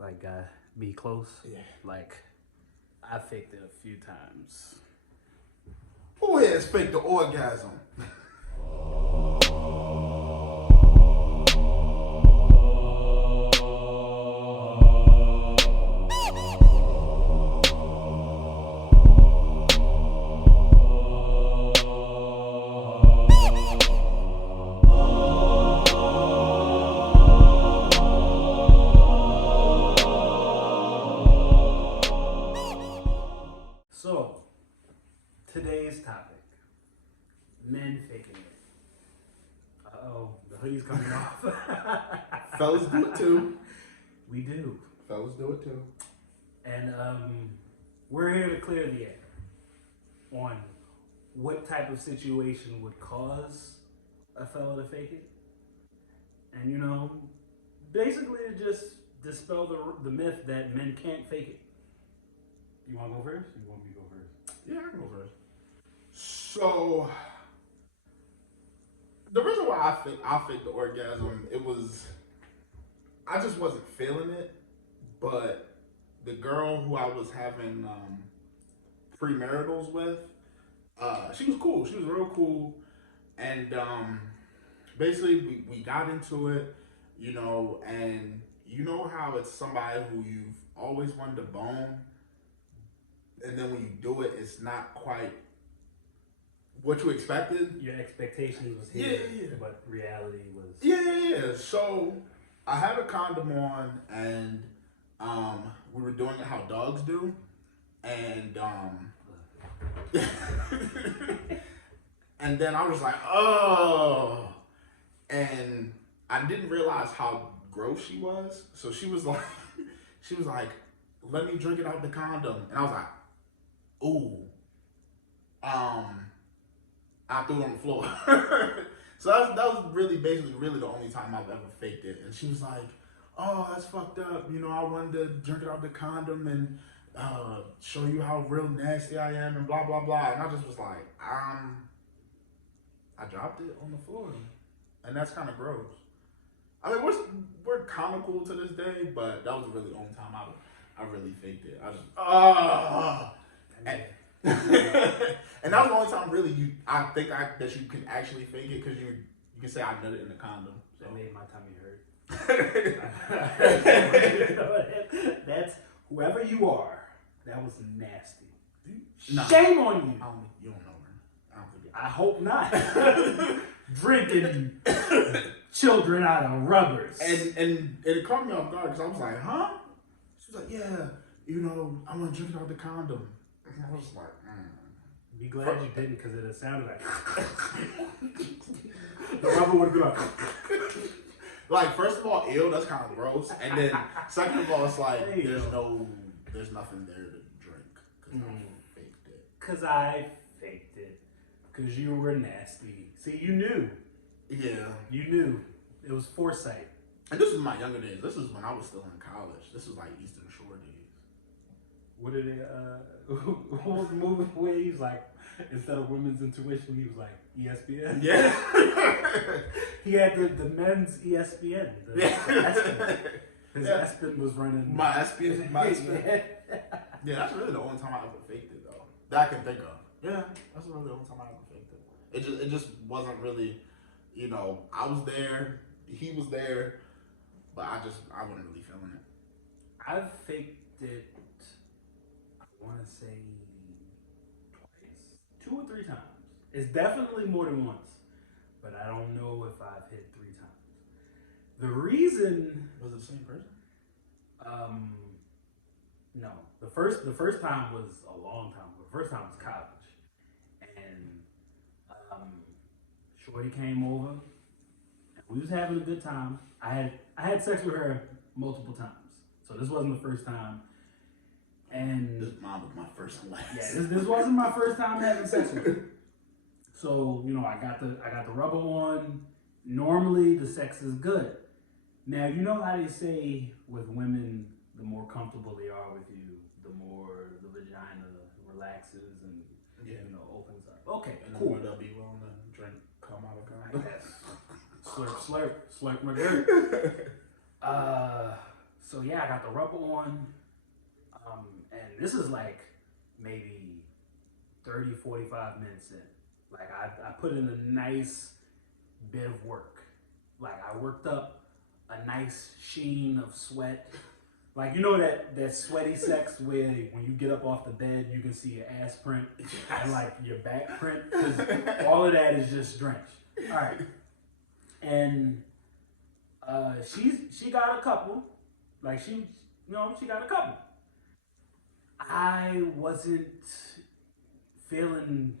like be close. Yeah. Like I faked it a few times. Who has faked the orgasm? So today's topic: men faking it. Uh-oh, the hoodie's coming off. Fellas do it too. We do. Fellas do it too. And we're here to clear the air on what type of situation would cause a fella to fake it. And, basically to just dispel the myth that men can't fake it. You want to go first? You want me to go first? Yeah, I can go first. So, the reason why I faked the orgasm, I just wasn't feeling it, but the girl who I was having premaritals with, she was cool. She was real cool. And basically, we got into it, and you know how it's somebody who you've always wanted to bone, and then when you do it, it's not quite what you expected. Your expectations was here, but reality was... Yeah. So, I had a condom on, and we were doing it how dogs do, and and then I was like, oh, and I didn't realize how gross she was. So she was like, let me drink it out the condom, and I was like, ooh, I threw it on the floor. So that was really the only time I've ever faked it. And she was like, oh, that's fucked up. I wanted to drink it out the condom and show you how real nasty I am and blah, blah, blah. And I just was like, I dropped it on the floor. And that's kind of gross. I mean, we're kind of cool to this day, but that was really the only time I really faked it. I just, and that was the only time really I think that you can actually fake it, because you can say I nutted in the condom. So. That made my tummy hurt. That's whoever you are. That was nasty. Nah, Shame on you. You don't know her. I don't think I hope not. Drinking children out of rubbers. And it caught me off guard because I was like, huh? She was like, yeah, I want to drink it out the condom. And I was like, Be glad you didn't, because it sounded like the rubber would have gone. Like, first of all, ew, that's kind of gross. And then second of all, it's like there's nothing there to drink because I faked it. Because I faked it. Because you were nasty. See, you knew. Yeah. You knew. It was foresight. And this was my younger days. This was when I was still in college. This was like Eastern Shore days. What did it, what was the movie where he was like, instead of women's intuition, he was like, ESPN? Yeah. He had the men's ESPN. His ESPN was running. My ESPN? Yeah, that's really the only time I ever faked it, though. That I can think of. Yeah, that's really the only time I ever faked it. It just wasn't really, I was there, he was there, but I wasn't really feeling it. I've faked it, I want to say twice, 2 or 3 times. It's definitely more than once, but I don't know if I've hit 3 times. The reason... Was it the same person? No. The first time was a long time ago. The first time was college. And Shorty came over, and we was having a good time. I had sex with her multiple times. So this wasn't the first time. And this mom was my first and last. Yeah, this wasn't my first time having sex with her. So, I got the rubber on. Normally the sex is good. Now, you know how they say with women, the more comfortable they are with you, the more the vagina relaxes and opens up. Okay, and cool. The more they'll be willing to drink come out of condom. Slurp, slurp, slurp my dirt. So yeah, I got the rubber on, and this is like maybe 30, 45 minutes in. Like I put in a nice bit of work. Like I worked up a nice sheen of sweat. Like you know that sweaty sex where when you get up off the bed you can see your ass print and like your back print because all of that is just drenched. All right, and she got a couple, like she got a couple. I wasn't feeling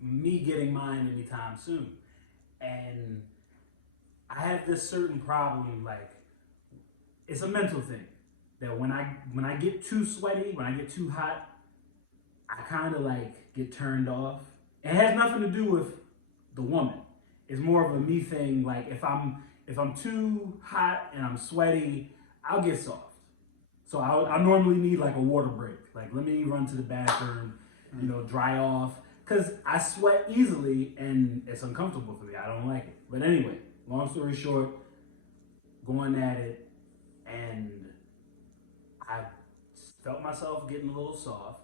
me getting mine anytime soon, and I have this certain problem, like it's a mental thing that when I get too sweaty, when I get too hot, I kind of like get turned off. It has nothing to do with the woman. It's more of a me thing. Like if I'm too hot and I'm sweaty, I'll get soft. So I normally need like a water break. Like let me run to the bathroom, dry off. Cause I sweat easily and it's uncomfortable for me. I don't like it. But anyway, long story short, going at it, and I felt myself getting a little soft.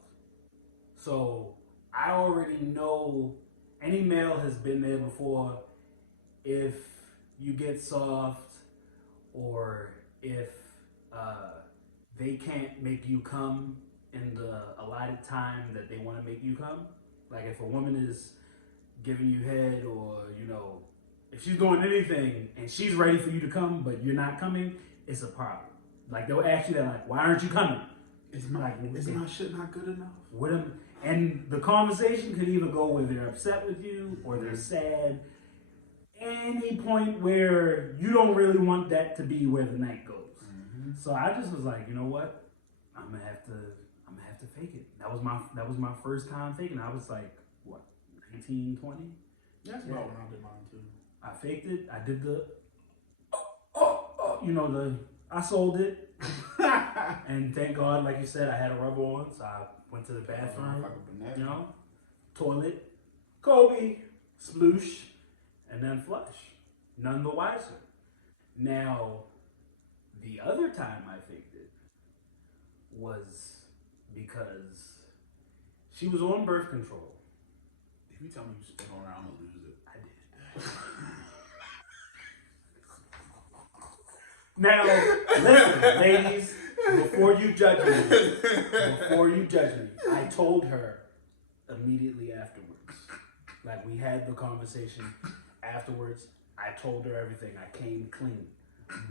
So I already know any male has been there before. If you get soft or if they can't make you come in the allotted time that they want to make you come, like if a woman is giving you head or, if she's doing anything and she's ready for you to come, but you're not coming, it's a problem. Like they'll ask you that, like, why aren't you coming? Is my shit not good enough? And the conversation could either go where they're upset with you or they're sad. Any point where you don't really want that to be where the night goes. Mm-hmm. So I just was like, you know what? I'm gonna have to fake it. That was my first time faking. I was like, what, 19, 20? That's about when I did mine too. I faked it. I did I sold it. And thank God, like you said, I had a rubber on, so I went to the bathroom, toilet, Kobe, sploosh, and then flush. None the wiser. Now, the other time I faked it was because she was on birth control. If you tell me you spit on her, I'm gonna lose it. I did. Now, listen, ladies, before you judge me, I told her immediately afterwards. Like, we had the conversation afterwards. I told her everything. I came clean.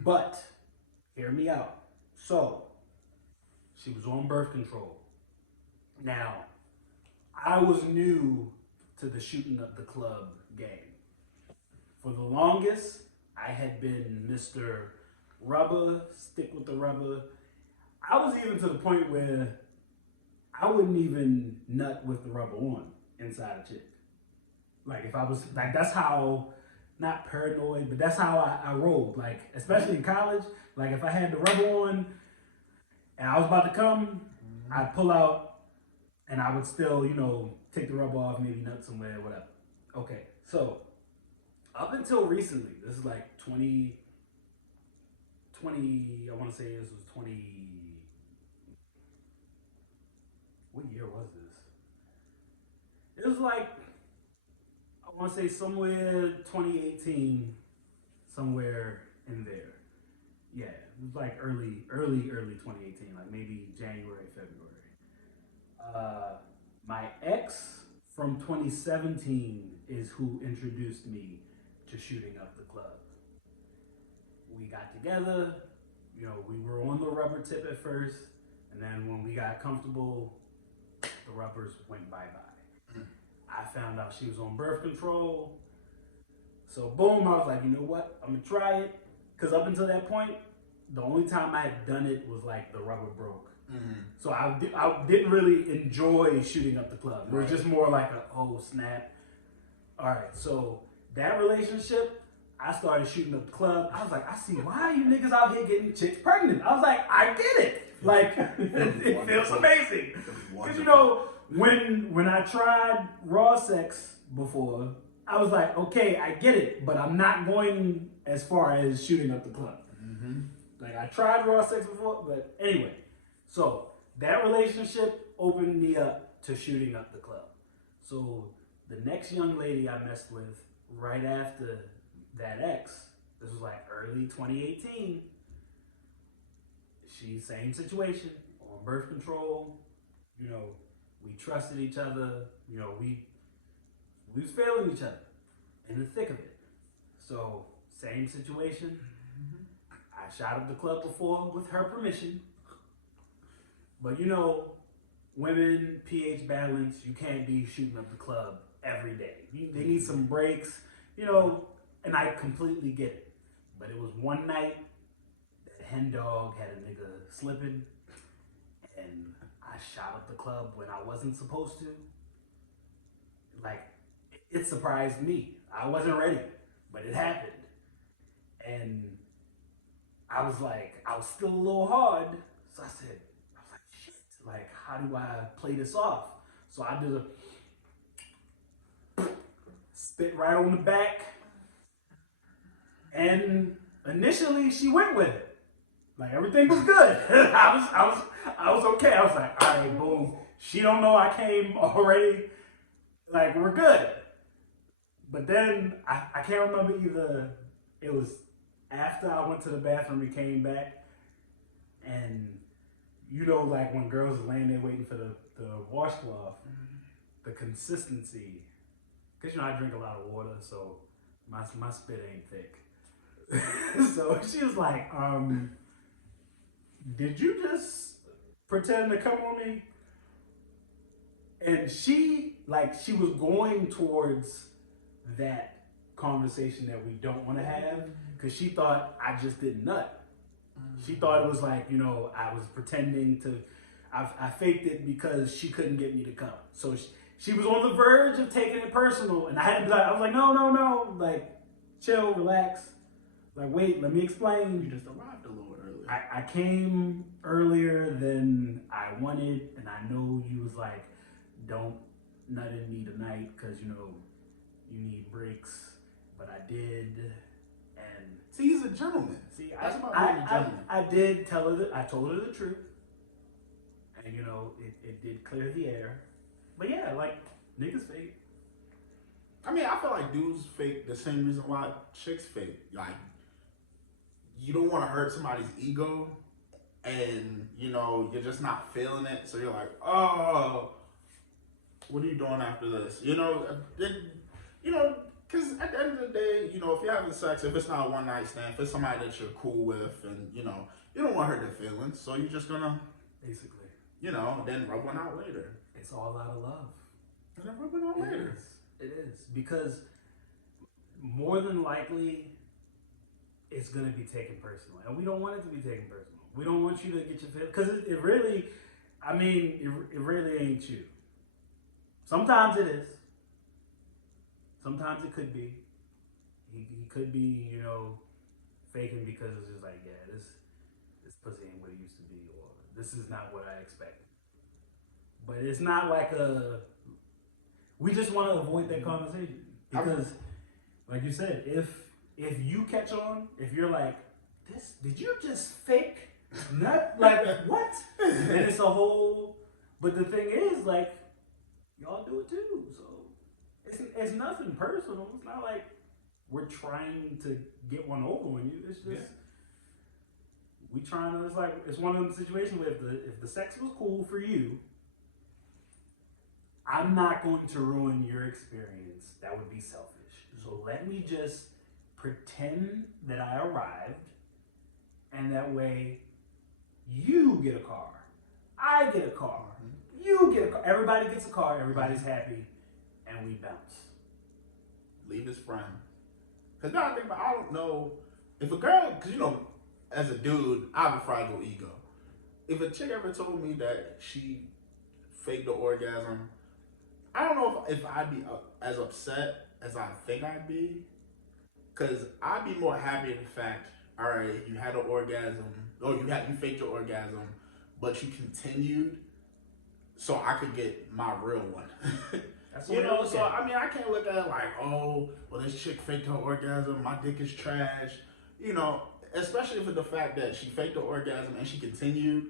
But, hear me out. So, she was on birth control. Now, I was new to the shooting up the club game. For the longest, I had been Mr. Rubber, stick with the rubber. I was even to the point where I wouldn't even nut with the rubber on inside a chick. Like if I was, like that's how, not paranoid, but that's how I rolled. Like, especially in college, like if I had the rubber on and I was about to come, I'd pull out and I would still, take the rubber off, maybe nut somewhere, whatever. Okay, so up until recently, this is like 20, I want to say this was 20, what year was this? It was like, I want to say somewhere 2018, somewhere in there. Yeah, it was like early 2018, like maybe January, February. My ex from 2017 is who introduced me to shooting up the club. We got together, we were on the rubber tip at first, and then when we got comfortable, the rubbers went bye-bye. I found out she was on birth control. So boom, I was like, you know what? I'm gonna try it. Cause up until that point, the only time I had done it was like the rubber broke. Mm-hmm. So I didn't really enjoy shooting up the club. It was just more like oh snap. All right, so that relationship, I started shooting up the club. I was like, I see why you niggas out here getting chicks pregnant. I was like, I get it. Like, it feels amazing. Because, when I tried raw sex before, I was like, okay, I get it, but I'm not going as far as shooting up the club. Mm-hmm. Like I tried raw sex before, but anyway. So that relationship opened me up to shooting up the club. So the next young lady I messed with right after that ex, this was like early 2018. She same situation on birth control. You know, we trusted each other. You know, we was failing each other in the thick of it. So same situation. I shot up the club before with her permission. But you know, women, pH balance, you can't be shooting up the club every day. They need some breaks, you know, and I completely get it. But it was one night that hen dog had a nigga slipping, and I shot up the club when I wasn't supposed to. Like, it surprised me. I wasn't ready, but it happened. And I was like, I was still a little hard. So I was like, shit, like, how do I play this off? So I did a spit right on the back. And initially she went with it. Like everything was good. I was okay. I was like, all right, boom. She don't know I came already. Like, we're good. But then I can't remember either it was after I went to the bathroom and came back, and you know, like when girls are laying there waiting for the washcloth, the consistency, because you know I drink a lot of water, so my spit ain't thick. So she was like, did you just pretend to come on me? And she was going towards that conversation that we don't want to have, because she thought I just did nut. She thought it was like, you know, I was pretending to, I faked it because she couldn't get me to come. So she was on the verge of taking it personal, and I had to be like, I was like, no, like, chill, relax. Like, wait, let me explain. You just arrived a little early. I came earlier than I wanted, and I know you was like, don't nut in me tonight because, you know, you need breaks, but I did. And see, he's a gentleman. See, that's about being a gentleman. I did tell her I told her the truth, and you know, it did clear the air. But yeah, like, niggas fake. I mean, I feel like dudes fake the same reason why chicks fake. Like, you don't want to hurt somebody's ego, and you know you're just not feeling it, so you're like, oh, what are you doing after this? You know, because at the end of the day, you know, if you're having sex, if it's not a one night stand, if it's somebody that you're cool with, and you know, you don't want to hurt their feelings, so you're just gonna basically, you know, then rub one out later. It's all out of love. And then rub one out later. It is because more than likely it's gonna be taken personally, and we don't want it to be taken personal. We don't want you to get your feelings, because it really, I mean, it really ain't you. Sometimes it is. Sometimes it could be. He could be, you know, faking because it's just like, yeah, this pussy ain't what it used to be, or this is not what I expected. But it's not like we just want to avoid that conversation, because, like you said, if you catch on, if you're like, did you just fake nut? Like, what? Then it's a whole. But the thing is, like, y'all do it too, so it's nothing personal. It's not like we're trying to get one over on you. It's just we trying to. It's like it's one of them situations where if the sex was cool for you, I'm not going to ruin your experience. That would be selfish. So let me just pretend that I arrived, and that way you get a car, I get a car, you get a car, everybody gets a car, everybody's happy, and we bounce. Leave his friend. Because now I think about, I don't know if a girl, because you know, as a dude, I have a fragile ego. If a chick ever told me that she faked the orgasm, I don't know if I'd be as upset as I think I'd be. Because I'd be more happy in the fact, all right, you had an orgasm, or you faked your orgasm, but you continued, so I could get my real one. That's you know, so I mean, I can't look at it like, oh, well, this chick faked her orgasm, my dick is trash. You know, especially for the fact that she faked the orgasm and she continued.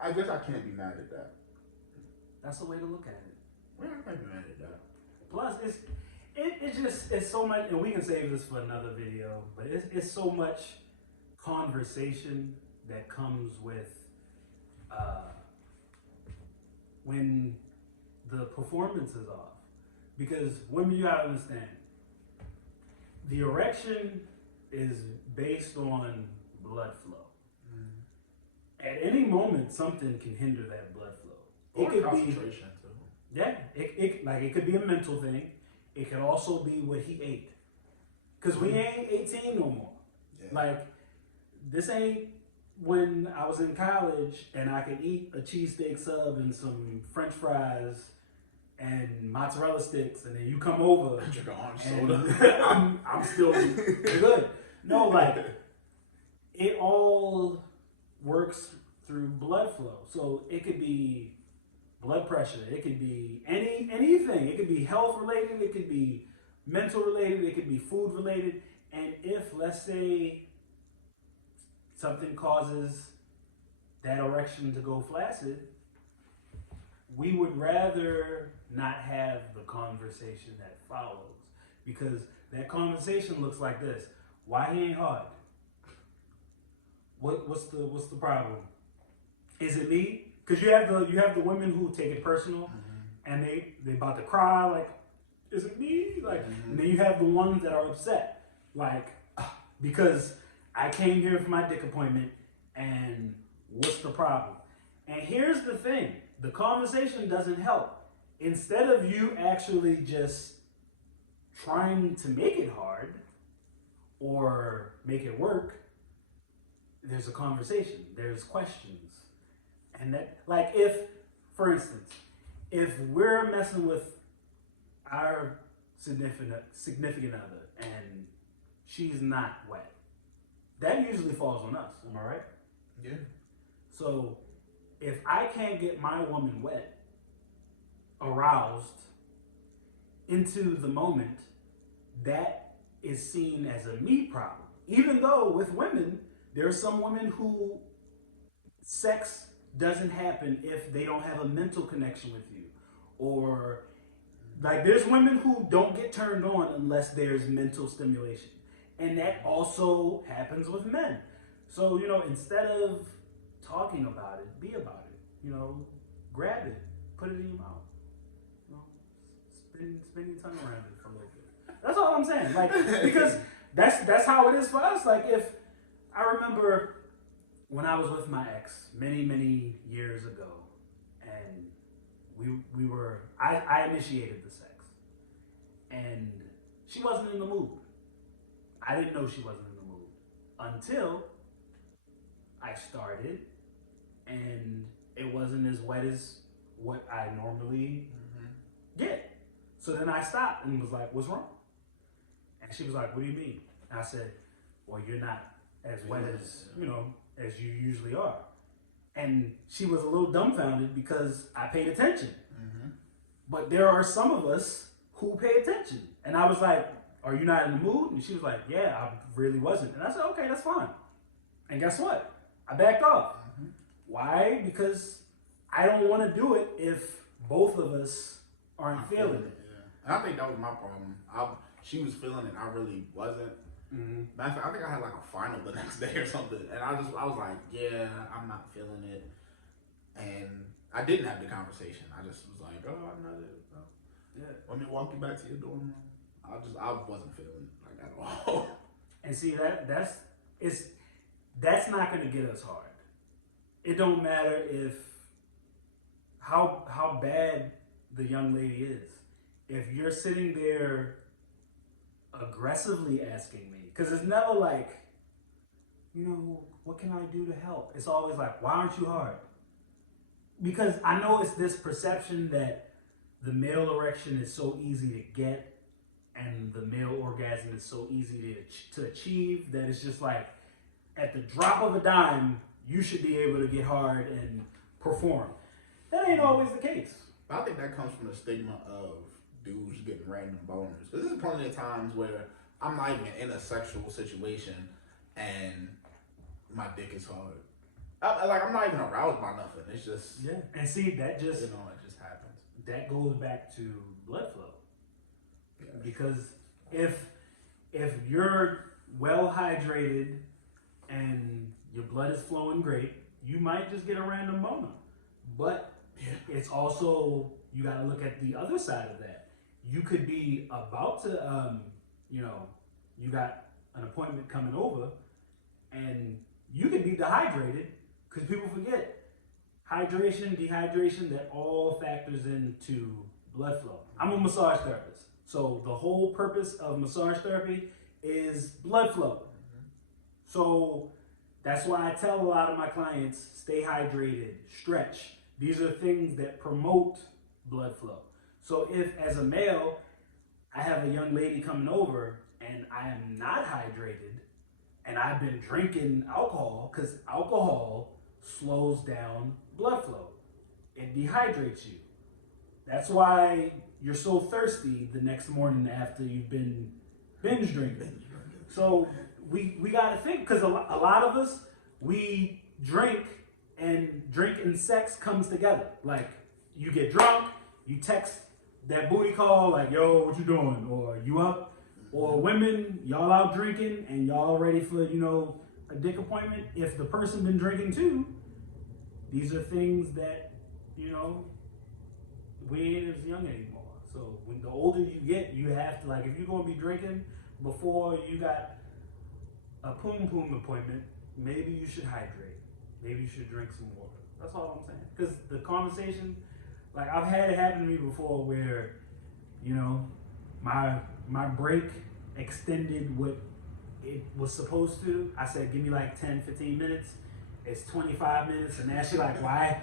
I guess I can't be mad at that. That's the way to look at it. Well, I can't be mad at that. Plus, it's so much, and we can save this for another video. But it's so much conversation that comes with when the performance is off, because women, you gotta understand, the erection is based on blood flow. At any moment, something can hinder that blood flow. Or concentration too. Yeah, it could be a mental thing. It could also be what he ate. Cause we ain't 18 no more. Yeah. Like, this ain't when I was in college and I could eat a cheesesteak sub and some French fries and mozzarella sticks, and then you come over Drink an orange and soda. I'm still good. No, like, it all works through blood flow. So it could be blood pressure, it could be anything. It could be health related, it could be mental related, it could be food related. And if, let's say, something causes that erection to go flaccid, we would rather not have the conversation that follows, because that conversation looks like this: why he ain't hard? What's the problem? Is it me? Because you have the women who take it personal, and they about to cry, like, is it me? Like, and then you have the ones that are upset, like, because I came here for my dick appointment, and what's the problem? And here's the thing: the conversation doesn't help. Instead of you actually just trying to make it hard or make it work, there's a conversation, there's questions. And that, like, if, for instance, if we're messing with our significant other and she's not wet, that usually falls on us, am I right? Yeah. So if I can't get my woman wet, aroused, into the moment, that is seen as a me problem. Even though with women, there are some women who sex doesn't happen if they don't have a mental connection with you. Or, like, there's women who don't get turned on unless there's mental stimulation. And that also happens with men. So, instead of talking about it, be about it. Grab it, put it in your mouth. Spin your tongue around it for a little bit. That's all I'm saying. Like, because that's how it is for us. Like, if I remember when I was with my ex many years ago, and we were I initiated the sex, and she wasn't in the mood. I didn't know she wasn't in the mood until I started, and it wasn't as wet as what I normally get. So then I stopped and was like, what's wrong? And she was like, what do you mean? And I said, well, you're not as wet as, as you usually are. And she was a little dumbfounded because I paid attention. But there are some of us who pay attention. And I was like, are you not in the mood? And she was like, yeah, I really wasn't. And I said, okay, that's fine. And guess what? I backed off. Why? Because I don't want to do it if both of us aren't feeling it. And I think that was my problem. She was feeling it, I really wasn't. Matter of fact, I think I had like a final the next day or something, and I was like, yeah, I'm not feeling it, and I didn't have the conversation. I just was like, oh, I'm not it. Oh. Yeah, let me walk you back to your dorm room. I wasn't feeling it like at all. And see, that's not going to get us hard. It don't matter if how bad the young lady is. If you're sitting there aggressively asking me, because it's never like, what can I do to help? It's always like, why aren't you hard? Because I know it's this perception that the male erection is so easy to get and the male orgasm is so easy to achieve that it's just like, at the drop of a dime, you should be able to get hard and perform. That ain't always the case. I think that comes from the stigma of dudes getting random boners. Because there's plenty of times where I'm not even in a sexual situation and my dick is hard. I'm not even aroused by nothing. It's just Yeah. And see, that just it just happens. that goes back to blood flow. Yeah. Because if you're well hydrated and your blood is flowing great, you might just get a random boner. But it's also, you got to look at the other side of that. You could be about to, you got an appointment coming over, and you could be dehydrated, because people forget hydration, dehydration, that all factors into blood flow. I'm a massage therapist, so the whole purpose of massage therapy is blood flow. So that's why I tell a lot of my clients, stay hydrated, stretch. These are things that promote blood flow. So if, as a male, I have a young lady coming over and I am not hydrated and I've been drinking alcohol, because alcohol slows down blood flow. It dehydrates you. That's why you're so thirsty the next morning after you've been binge drinking. So we got to think, because a lot of us, we drink, and drink and sex comes together. Like, you get drunk, you text that booty call, like, yo, what you doing? Or you up? Or women, y'all out drinking and y'all ready for, a dick appointment. If the person been drinking too, these are things that, we ain't as young anymore. So when the older you get, you have to, like, if you're gonna be drinking before you got a poom appointment, maybe you should hydrate. Maybe you should drink some water. That's all I'm saying. Because the conversation, like, I've had it happen to me before where, my break extended what it was supposed to. I said, give me like 10, 15 minutes. It's 25 minutes, and now she's like, why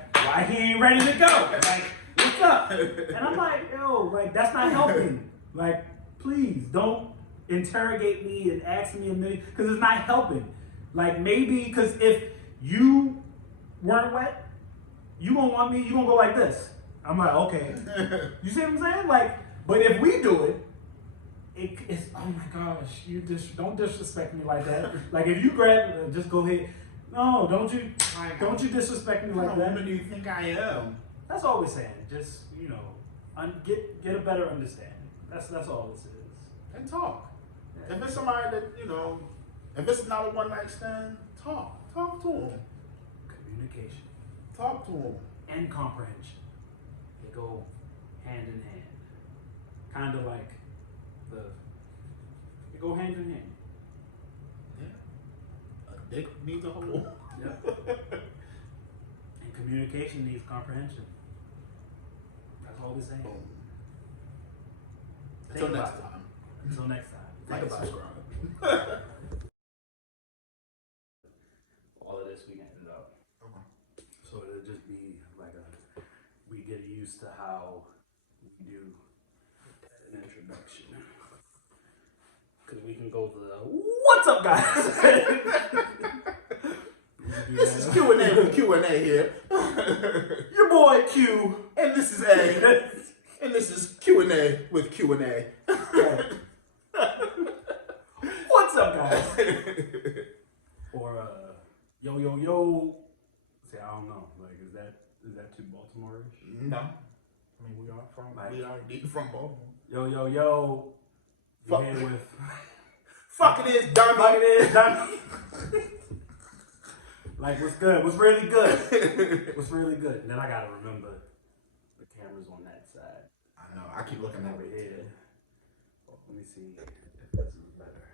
he ain't ready to go? Like, what's up? And I'm like, yo, like, that's not helping. Like, please don't interrogate me and ask me a million, because it's not helping. Like, maybe, because if you weren't wet, you gonna want me, you gonna go like this. I'm like, okay. You see what I'm saying? Like, but if we do it, it's, oh my gosh, don't disrespect me like that. Like, if you grab, just go ahead. No, don't you disrespect me like that. What woman do you think I am? That's all we're saying. Just, get a better understanding. That's all this is. And talk. Yeah. If it's somebody that, if it's not a one night stand, talk to them. Communication. Talk to them. And comprehension. They go hand in hand. Kind of like they go hand in hand. Yeah. A dick needs a hole. Yep. And communication needs comprehension. That's all we're saying. Until next time. Until next time. Like and about it. subscribe. All of this we can end up. Okay. So it'll just be like we get used to how we do an introduction. Because we can go to the, what's up, guys? This is Q&A with Q&A here. Your boy Q. And this is A. And this is Q&A with Q&A. Yeah. What's up, guys? Or yo. See, I don't know. Like, is that too Baltimore-ish? No. I mean, we are indeed from Baltimore. Yo. Fuck. You're here with. Fuck it is, Donnie. Fuck it is, Donnie. Like, what's good? What's really good? What's really good? And then I gotta remember the camera's on that side. I know. I keep looking over here. Oh, let me see if this is better.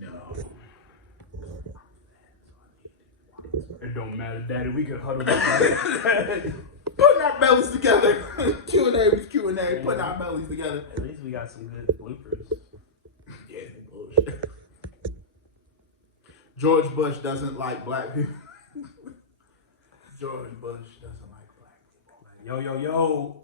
No. It don't matter, Daddy. We can huddle up. Putting our bellies together. Q&A with Q&A. Putting our bellies together. At least we got some good bloopers. Yeah, bullshit. George Bush doesn't like black people. George Bush doesn't like black people. Yo.